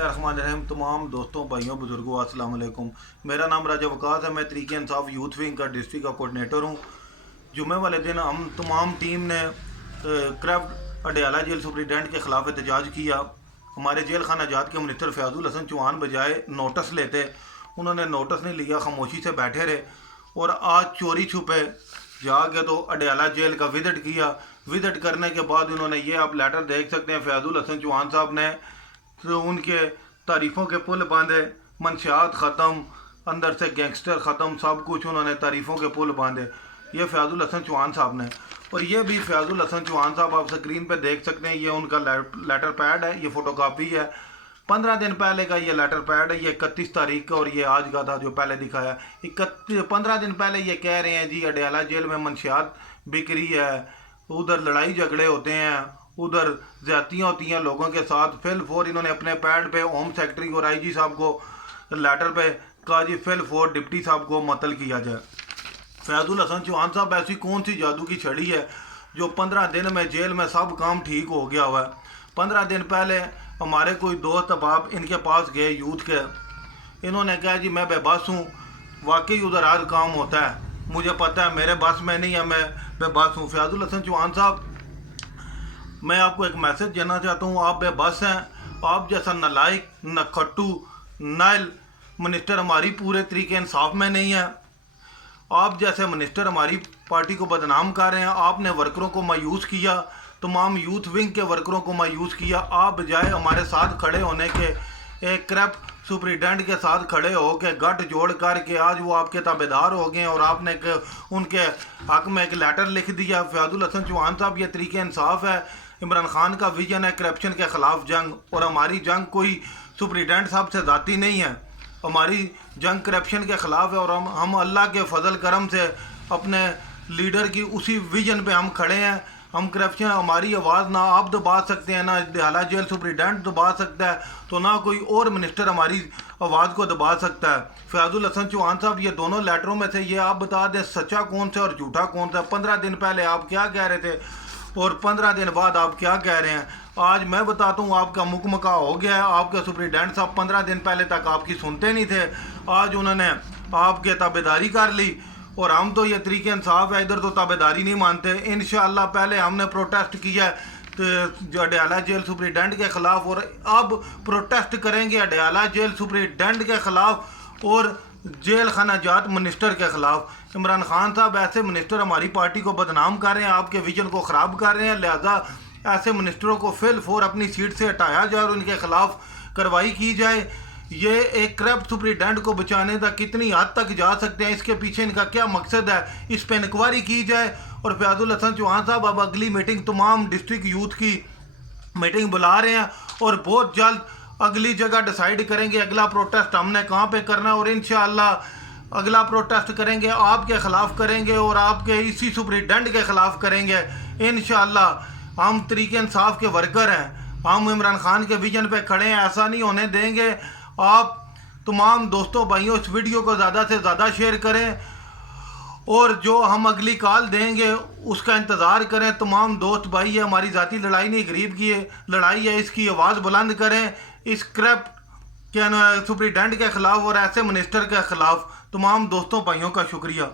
रहमान रहीम। तमाम दोस्तों, भाइयों, बुजुर्गों, अस्सलाम वालेकुम। मेरा नाम राजा वकास है। मैं तरीके इंसाफ यूथ विंग का डिस्ट्रिक्ट का कोऑर्डिनेटर हूँ। जुमे वाले दिन हम तमाम टीम ने क्राफ्ट अडयाला जेल सुपरिटेंडेंट के ख़िलाफ़ एहतजाज किया। हमारे जेल खाना जात के मिनिस्टर फयाजुल हसन चौहान बजाय नोटिस लेते, उन्होंने नोटिस नहीं लिया, खामोशी से बैठे रहे। और आज चोरी छुपे जाके तो अडयाला जेल का विजिट किया। विजिट करने के बाद उन्होंने ये आप लेटर देख सकते हैं, फयाजुल हसन चौहान साहब ने तो उनके तारीफ़ों के पुल बांधे, मंशियात ख़त्म, अंदर से गैंगस्टर ख़त्म, सब कुछ उन्होंने तारीफ़ों के पुल बांधे। ये फयाजुल हसन चौहान साहब ने। और ये भी फयाजुल हसन चौहान साहब आप स्क्रीन पे देख सकते हैं, ये उनका लेटर पैड है, ये फ़ोटोकॉपी है। 15 दिन पहले का ये लेटर पैड है, ये 31 तारीख का, और ये आज का था जो पहले दिखाया। 15 दिन पहले ये कह रहे हैं जी अडयाला जेल में मंशियात बिक रही है, उधर लड़ाई झगड़े होते हैं, उधर ज़्यादतियाँ होती हैं लोगों के साथ। फिल फोर इन्होंने अपने पैड पे होम सेक्रेटरी और आईजी साहब को लेटर पे कहा जी फिल फोर डिप्टी साहब को मुअत्तल किया जाए। फयाजुल हसन चौहान साहब ऐसी कौन सी जादू की छड़ी है जो 15 दिन में जेल में सब काम ठीक हो गया हुआ है। 15 दिन पहले हमारे कोई दोस्त अहबाब इनके पास गए यूथ के, इन्होंने कहा जी मैं बेबस हूँ, वाकई उधर हर काम होता है, मुझे पता है मेरे बस में नहीं है, मैं बेबस हूँ। फयाजुल हसन चौहान साहब, मैं आपको एक मैसेज देना चाहता हूँ, आप बेबस हैं। आप जैसा नालायक, नखट्टू, नाइल मिनिस्टर हमारी पूरे तरीके इंसाफ में नहीं है। आप जैसे मिनिस्टर हमारी पार्टी को बदनाम कर रहे हैं। आपने वर्करों को मायूस किया, तमाम यूथ विंग के वर्करों को मायूस किया। आप बजाय हमारे साथ खड़े होने के, एक क्रैप सुपरिटेंडेंट के साथ खड़े हो के गठ जोड़ करके आज वो आपके ताबेदार हो गए और आपने उनके हक में एक लेटर लिख दिया। फयाजुल हसन चौहान साहब, ये तरीके इंसाफ है। इमरान खान का विजन है करप्शन के ख़िलाफ़ जंग, और हमारी जंग कोई सुपरिटेंडेंट साहब से ज़ाती नहीं है। हमारी जंग करप्शन के ख़िलाफ़ है और हम अल्लाह के फजल करम से अपने लीडर की उसी विजन पे हम खड़े हैं। हम करप्शन, हमारी आवाज़ ना आप दबा सकते हैं, ना अडयाला जेल सुपरिटेंडेंट दबा सकता है, तो ना कोई और मिनिस्टर हमारी आवाज़ को दबा सकता है। फयाजुल हसन चौहान साहब, ये दोनों लेटरों में से ये आप बता दें सच्चा कौन सा और झूठा कौन सा। 15 दिन पहले आप क्या कह रहे थे और 15 दिन बाद आप क्या कह रहे हैं। आज मैं बताता हूँ आपका मुकमका हो गया है। आपके सुपरिटेंडेंट साहब 15 दिन पहले तक आपकी सुनते नहीं थे, आज उन्होंने आपके ताबेदारी कर ली। और हम तो ये तरीके इंसाफ है, इधर तो ताबेदारी नहीं मानते। इंशाअल्लाह पहले हमने प्रोटेस्ट किया तो अडयाला जेल सुपरिटेंडेंट के ख़िलाफ़, और अब प्रोटेस्ट करेंगे अडयाला जेल सुपरिटेंडेंट के ख़िलाफ़ और जेल खाना जात मिनिस्टर के ख़िलाफ़। इमरान खान साहब, ऐसे मिनिस्टर हमारी पार्टी को बदनाम कर रहे हैं, आपके विजन को ख़राब कर रहे हैं, लिहाजा ऐसे मिनिस्टरों को फिल फोर अपनी सीट से हटाया जाए और उनके ख़िलाफ़ कार्रवाई की जाए। ये एक करप्ट सुपरिटेंडेंट को बचाने तक कितनी हद तक जा सकते हैं, इसके पीछे इनका क्या मकसद है, इस पर इंक्वायरी की जाए। और फयाजुल हसन चौहान साहब अब अगली मीटिंग तमाम डिस्ट्रिक्ट यूथ की मीटिंग बुला रहे हैं और बहुत जल्द अगली जगह डिसाइड करेंगे अगला प्रोटेस्ट हमने कहाँ पे करना है। और इंशाअल्लाह अगला प्रोटेस्ट करेंगे आपके ख़िलाफ़ करेंगे और आपके इसी सुपरिटेंडेंट के ख़िलाफ़ करेंगे इंशाअल्लाह। हम तरीके इंसाफ के वर्कर हैं, हम इमरान खान के विजन पे खड़े हैं, ऐसा नहीं होने देंगे। आप तमाम दोस्तों भाइयों इस वीडियो को ज़्यादा से ज़्यादा शेयर करें और जो हम अगली कॉल देंगे उसका इंतज़ार करें। तमाम दोस्त भाई है, हमारी ज़ाती लड़ाई नहीं, गरीब की लड़ाई है, इसकी आवाज़ बुलंद करें इस करप्ट के सुपरिटेंडेंट के ख़िलाफ़ और ऐसे मिनिस्टर के ख़िलाफ़। तमाम दोस्तों भाइयों का शुक्रिया।